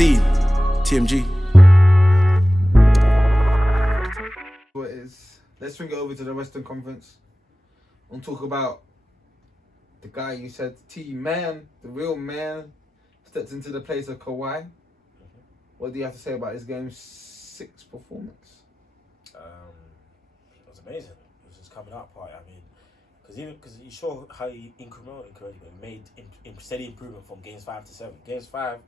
scene. TMG. What is? Let's bring it over to the Western Conference and talk about the guy you said, T-Man, the real man, stepped into the place of Kawhi. What do you have to say about his Game 6 performance? It was amazing. It was his coming out party. I mean, because you saw how he incrementally made steady improvement from games 5 to 7. Games 5,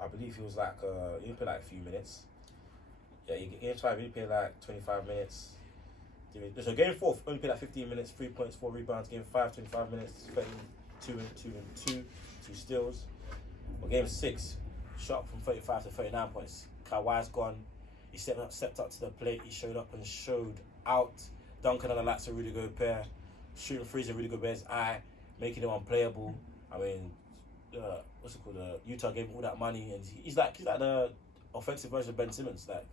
I believe he was like he didn't play like a few minutes. Yeah, games 5 he played like 25 minutes. So game 4 only played like 15 minutes, 3 points, 4 rebounds. Game 5, 25 minutes, 2 steals. But game 6, shot from 35 to 39 points. Kawhi's gone. He stepped up to the plate. He showed up and showed out. Dunking on the likes of Rudy Gobert, shooting threes in Rudy Gobert's eye, making him unplayable. I mean, what's it called? Utah gave him all that money, and he's like the offensive version of Ben Simmons. Like,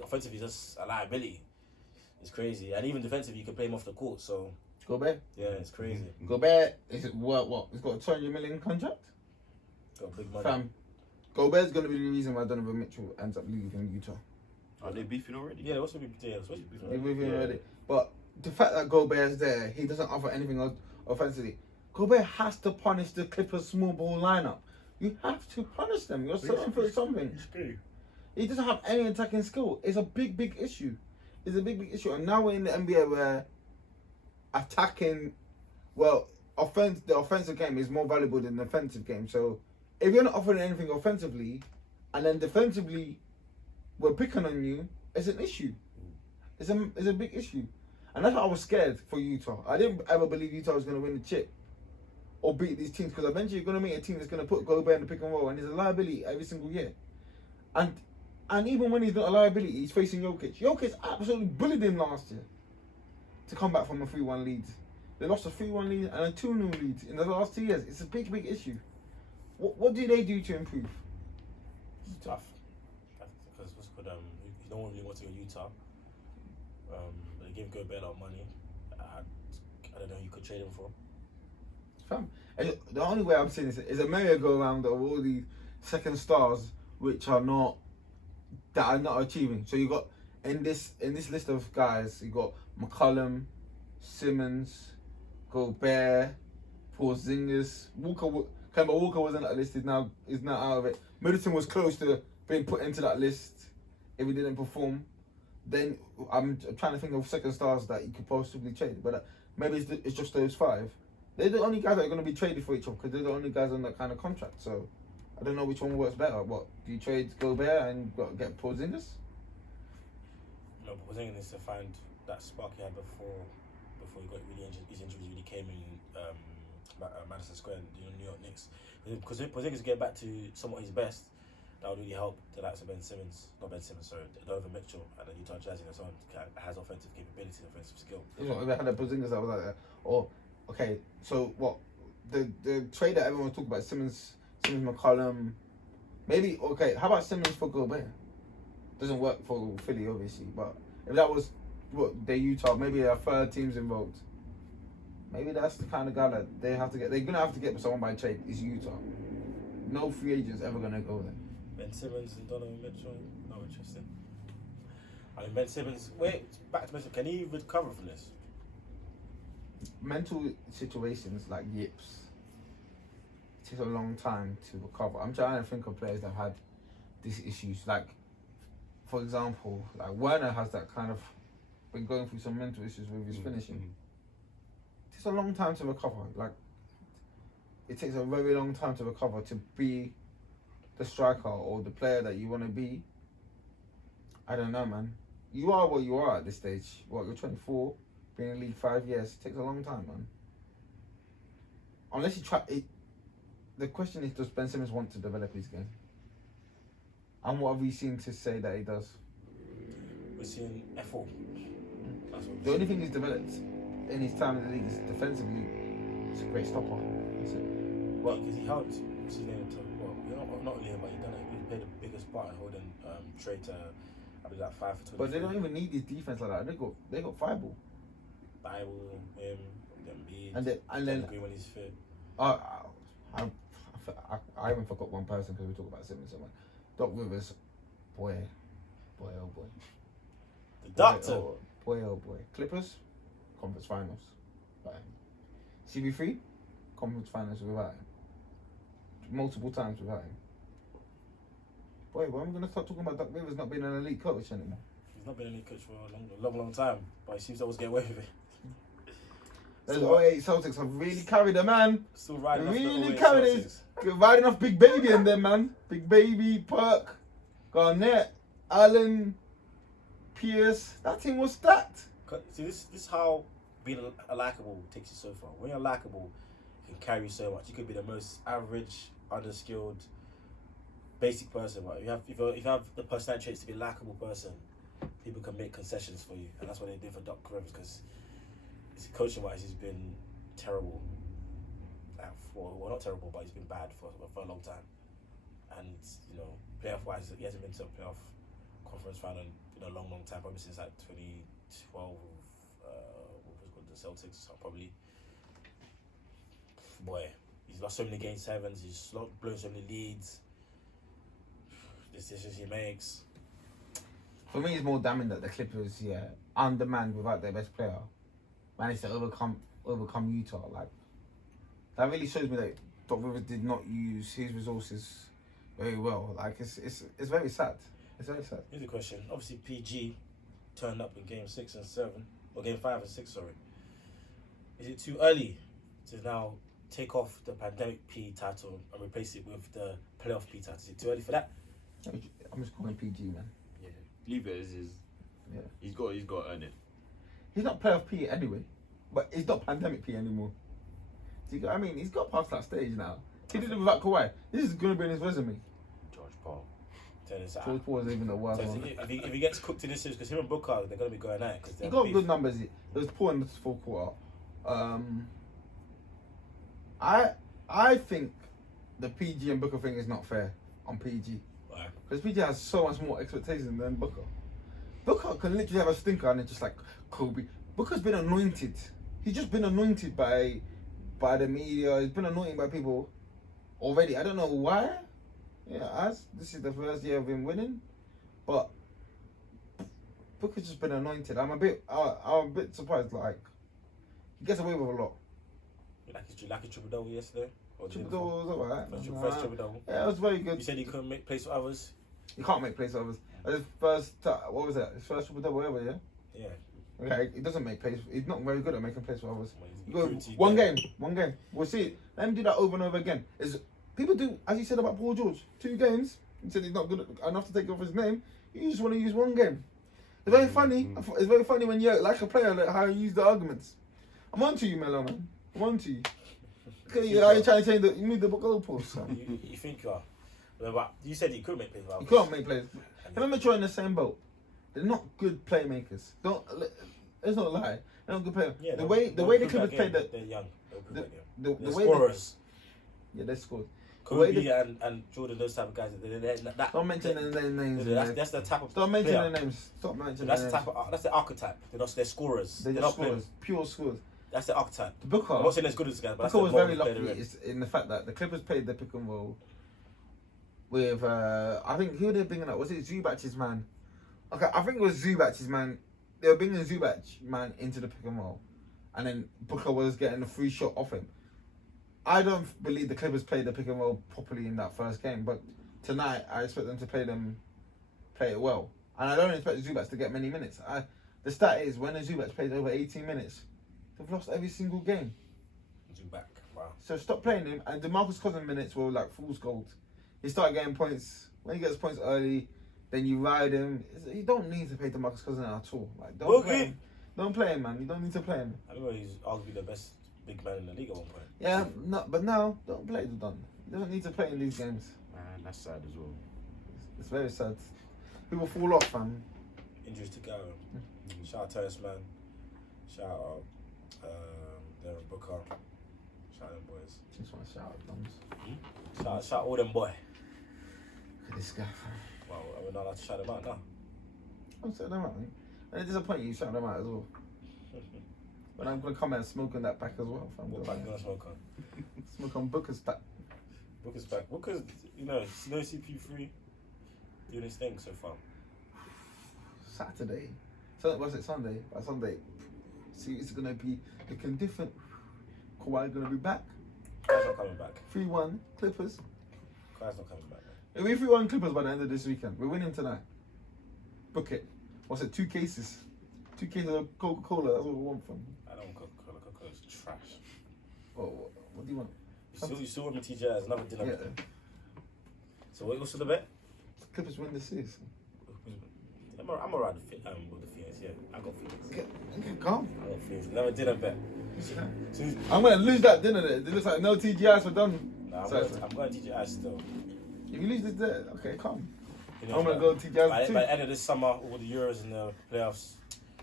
offensively, just a liability. It's crazy, and even defensively, you can play him off the court. So Gobert? Yeah, it's crazy. Gobert, is it what? He's got a $200 million contract? Got big money. Fam, Gobert's going to be the reason why Donovan Mitchell ends up leaving Utah. Are they beefing already? Yeah, what's beefing They're beefing already. But the fact that Gobert's there, he doesn't offer anything else offensively. Gobert has to punish the Clippers small ball lineup. You have to punish them. You're searching for something. He doesn't have any attacking skill. It's a big issue. It's a big issue. And now we're in the NBA where attacking, the offensive game is more valuable than the defensive game. So if you're not offering anything offensively, and then defensively we're picking on you, it's an issue. It's a big issue. And that's why I was scared for Utah. I didn't ever believe Utah was going to win the chip or beat these teams, because eventually you're going to meet a team that's going to put Gobert in the pick and roll, and he's a liability every single year. And even when he's not a liability, he's facing Jokic. Jokic absolutely bullied him last year to come back from a 3-1 lead. They lost a 3-1 lead and a 2-0 lead in the last 2 years. It's a big issue. What do they do to improve? It's tough. Because he don't really want to go to Utah. They gave Gobert a lot of money. I don't know who you could trade him for. Fam, the only way I'm seeing this is a merry-go-round of all these second stars which are not achieving. So you got in this list of guys, you got McCollum, Simmons, Gobert, Porzingis, Kemba Walker wasn't on that list. Is now out of it. Middleton was close to being put into that list. If he didn't perform, then I'm trying to think of second stars that you could possibly trade. But maybe it's just those 5. They're the only guys that are going to be traded for each other, because they're the only guys on that kind of contract. So I don't know which one works better. What, do you trade Gobert and get Porzingis? No, Porzingis needs to find that spark he had before he got really injured. His injuries really came in Madison Square, New York Knicks. Because Porzingis get back to somewhat his best, that would really help the likes of Donovan Mitchell and the Utah Jazz in his own has offensive capability, offensive skill. If they had a Porzingis that was like that, okay, so what? The trade that everyone was talking about, Simmons, McCollum, maybe, okay, how about Simmons for Gobert? Doesn't work for Philly, obviously, but if that was Utah, maybe there are 3rd teams involved. Maybe that's the kind of guy that they're going to have to get someone by trade, is Utah. No free agent's ever going to go there. Ben Simmons and Donovan Mitchell, no interesting. I mean, Ben Simmons, back to Mitchell, can he recover from this? Mental situations like yips takes a long time to recover. I'm trying to think of players that have had these issues. Like, for example, like Werner has that kind of been going through some mental issues with his finishing. It takes a long time to recover. Like, it takes a very long time to recover to be the striker or the player that you want to be. I don't know, man. You are what you are at this stage. You're 24, been in the league 5 years. It takes a long time, man. Unless you try it. The question is, does Ben Simmons want to develop his game? And what have we seen to say that he does? We're seeing F4. The only thing he's developed in his time in the league is defensively. He's a great stopper. Well, because he helped not only him, but he played the biggest part in holding Trey to, I believe, like 5 for 20. But they don't even need his defense like that. They got fireball. Bible, him, Embiid, and then when he's fit. I I even forgot one person because we talk about Simmons so much. Doc Rivers, boy, oh boy. The doctor. Boy, oh boy. Clippers, conference finals. Without him. CB3, conference finals without him. Multiple times without him. Boy, when are we going to start talking about Doc Rivers not being an elite coach anymore? He's not been an elite coach for a long time, but he seems to always get away with it. Those 08 Celtics have really carried them, man. Still riding off the Really 08 carried Celtics. it. Riding off Big Baby in them, man. Big Baby, Perk, Garnett, Allen, Pierce. That team was stacked. See, this is how being a likable takes you so far. When you're likable, it can carry you so much. You could be the most average, underskilled, basic person, but if you have the personality traits to be a likable person, people can make concessions for you, and that's what they did for Doc Rivers. Because coaching wise, he's been terrible. Well, not terrible, but he's been bad for a long time. And playoff wise, he hasn't been to a playoff conference final in a long time, probably since like 2012. What was called the Celtics, so probably. Boy, he's lost so many game sevens. He's blown so many leads. Decisions he makes. For me, it's more damning that the Clippers, undermanned without their best player, managed to overcome Utah. Like, that really shows me that Doc Rivers did not use his resources very well. Like, it's very sad. It's very sad. Here's a question. Obviously, PG turned up in game 6 and 7, or game 5 and 6. Sorry. Is it too early to now take off the pandemic P title and replace it with the playoff P title? Is it too early for that? I'm just calling PG, man. Yeah, leave it as is. Yeah, he's got to earn it. He's not playoff P anyway, but he's not pandemic P anymore. I mean, he's got past that stage now. He did it without Kawhi. This is going to be in his resume. George Paul. George Paul is even the worst one. If he gets cooked in this series, because him and Booker, they're going to be going at it. He got good numbers. It was poor in the fourth quarter. I think the PG and Booker thing is not fair on PG. Why? Because PG has so much more expectations than Booker. Booker can literally have a stinker and it's just like Kobe. Booker's been anointed. He's just been anointed by the media. He's been anointed by people already. I don't know why. This is the first year of him winning, but Booker's just been anointed. I'm a bit surprised. Like, he gets away with a lot. You like his triple double yesterday? Triple double was alright. First triple double. Yeah, it was very good. You said he couldn't make plays for others. He can't make plays for others. His first, what was that? His first triple double ever, yeah. Yeah. Okay, he doesn't make plays. He's not very good at making plays for others. Well, one game. We'll see it. Let him do that over and over again. People do, as you said about Paul George, 2 games. He said he's not good enough to take off his name. You just want to use 1 game. It's very funny. It's very funny when you're like a player, like how you use the arguments. I'm on to you, Melo, man. I'm on to you. Okay, you're trying to change you move the goalposts. You think you are? But you said he could make plays. You can't make plays. Remember, you're in the same boat. They're not good playmakers. Let's not lie. They're not good playmakers. Yeah, the way the Clippers played that. They're young. The They're way scorers. they scored. Kobe and Jordan, those type of guys. Don't mention their names. That's the type of. Stop mentioning their names. Stop mentioning their names. That's the archetype. They're scorers. They're not scorers. Pure scorers. That's the archetype. The Booker. I'm not saying as good as this guy, but Booker was very lucky in the fact that the Clippers played the pick and roll with I think who they bringing up? Was it Zubac's man? Okay, I think it was Zubac's man. They were bringing Zubac's man into the pick and roll, and then Booker was getting a free shot off him. I don't believe the Clippers played the pick and roll properly in that first game, but tonight I expect them to play it well, and I don't expect Zubac to get many minutes. The stat is when Zubac plays over 18 minutes, they've lost every single game. Zubac, wow. So stop playing him, and DeMarcus Cousins minutes were like fool's gold. He started getting points when he gets points early. Then you ride him. You don't need to play DeMarcus Cousins at all. Like, don't play him. Don't play him, man. You don't need to play him. I remember he's arguably the best big man in the league at one point. Yeah, but now don't play Dudon. He doesn't need to play in these games. Man, that's sad as well. It's very sad. People fall off, man. Injuries to go. Shout out Terrence, man. Shout out Devin Booker. Shout out them boys. Just want to shout out thumbs. Shout all them boy. Look at this guy, fam. Well, we're not allowed to shout them out now. I'm shouting them out, man. And it disappoint you shouting them out as well. But I'm gonna come out smoking that back as well, fam. What back you gonna smoke on? Smoke on Booker's back. Booker's back. Booker's, no CP3 doing his thing so far. Saturday. So was it Sunday? By Sunday, see, it's gonna be looking different. Kawhi gonna be back. Kawhi's not coming back. 3-1 Clippers. Kawhi's not coming back. It'll be 3-1 Clippers by the end of this weekend. We're winning tonight. Book it. What's it? 2 cases. 2 cases of Coca-Cola. That's what we want from. I don't want Coca-Cola. Coca-Cola's trash. Oh, what do you want? You still want me TJ as another dinner? Yeah. So what's the bet? Clippers win the series. I'm around with the Phoenix, yeah. I got Phoenix. Okay, calm. I got Phoenix. Never dinner bet. I'm gonna lose that dinner there. It looks like no TGIs were done. Nah, I'm going TGI still. If you lose this there, okay, calm. You know, I'm gonna go TGIs by too. the end of this summer, all the Euros and the playoffs,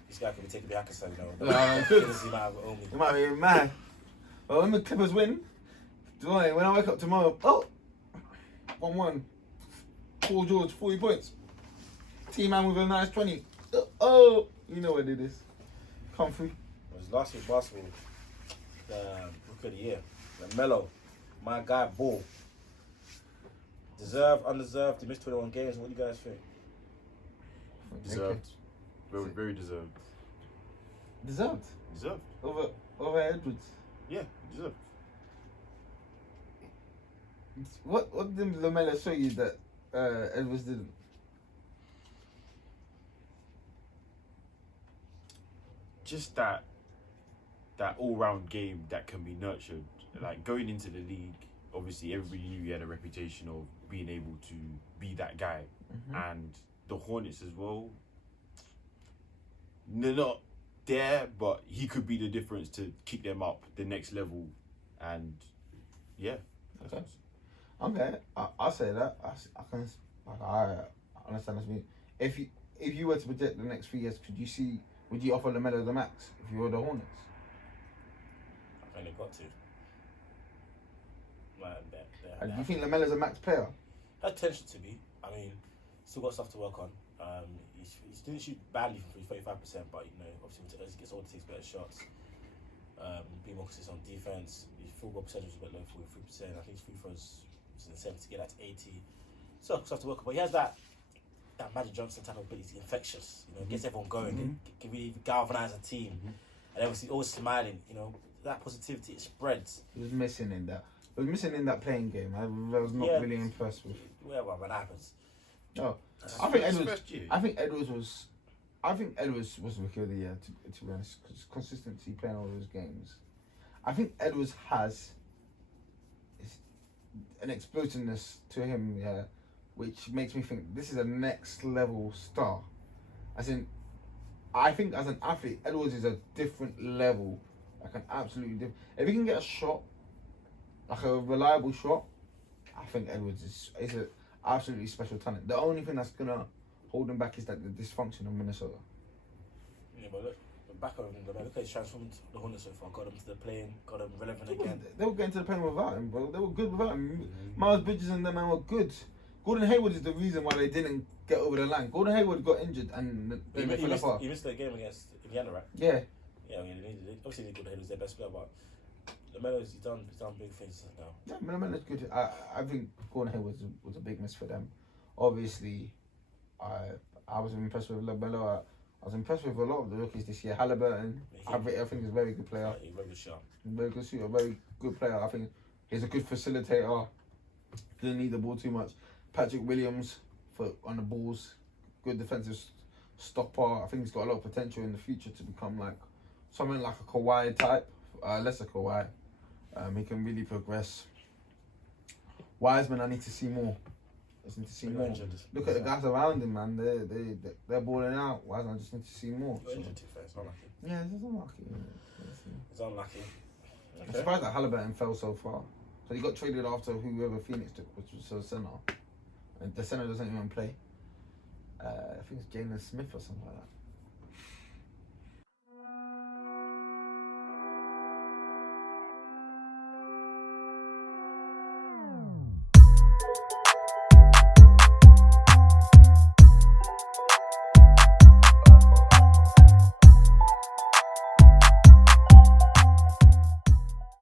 this guy could be taking the Hakkasan, you know. He might have owned me. You might be mad. Well, when the Clippers win, when I wake up tomorrow, 1-1. Paul George, 40 points. T-Man with a nice 20. Oh, you know what it is. Come through. It was last year's basketball. Rookie of the year. Melo. My guy, Ball. Deserved, undeserved. He missed 21 games. What do you guys think? Deserved. Very, very deserved. Deserved? Deserved. Over Edwards. Yeah, deserved. What did Lamella show you that Edwards didn't? Just that all-round game that can be nurtured. Like going into the league, obviously everybody knew he had a reputation of being able to be that guy, and the Hornets as well. They're not there, but he could be the difference to kick them up the next level, and yeah. Okay, I'll say that. I understand this. If you were to predict the next 3 years, would you offer Lamelo the max if you were the Hornets? I think they've got to. And do you think Lamelo's a max player? That tends to be. I mean, still got stuff to work on. He didn't shoot badly from 35%, but obviously as he gets older, takes better shots. Be more consistent on defense. His field goal percentage is a bit low, 43%. I think his free throws is an incentive to get that to 80. So stuff to work on, but he has that Magic Johnson type of ability, infectious. Gets everyone going. Can really galvanize a team, and obviously always smiling. That positivity, it spreads. He was missing in that. He was missing in that playing game. I was not really impressed with. Well, when that happens. No, I think Edwards was rookie of the year to be honest, because consistency playing all those games. I think Edwards has an explosiveness to him, which makes me think this is a next level star. I think as an athlete, Edwards is a different level, like an absolutely different. If he can get a shot, like a reliable shot, I think Edwards is an absolutely special talent. The only thing that's gonna hold him back is that the dysfunction of Minnesota. Yeah, but look back on him. Look at his transformed the Hornets so far. Got them to the playing, got them relevant again. They were getting to the plane without him, bro. They were good without him. Miles Bridges and them man were good. Gordon Hayward is the reason why they didn't get over the line. Gordon Hayward got injured and they fell apart. He missed the game against Indiana, right? Yeah. Yeah, I mean, obviously Gordon Hayward was their best player, but Lamelo's he's done big things now. Yeah, Lamelo's good. I think Gordon Hayward was a big miss for them. Obviously, I was impressed with Lamelo. I was impressed with a lot of the rookies this year. Halliburton, I think he's a very good player. He's very good shot. Very good shooter, very good player. I think he's a good facilitator. Didn't need the ball too much. Patrick Williams on the balls, good defensive stopper. I think he's got a lot of potential in the future to become like something like a Kawhi type, lesser Kawhi. He can really progress. Wiseman, I need to see more. Just need to see more. Look at the guys around him, man. They're balling out. Wiseman, I just need to see more. It's unlucky. Yeah, it's unlucky. It's unlucky. Okay. I'm surprised that Halliburton fell so far. So he got traded after whoever Phoenix took, which was a center. And the center doesn't even play. I think it's Jalen Smith or something like that.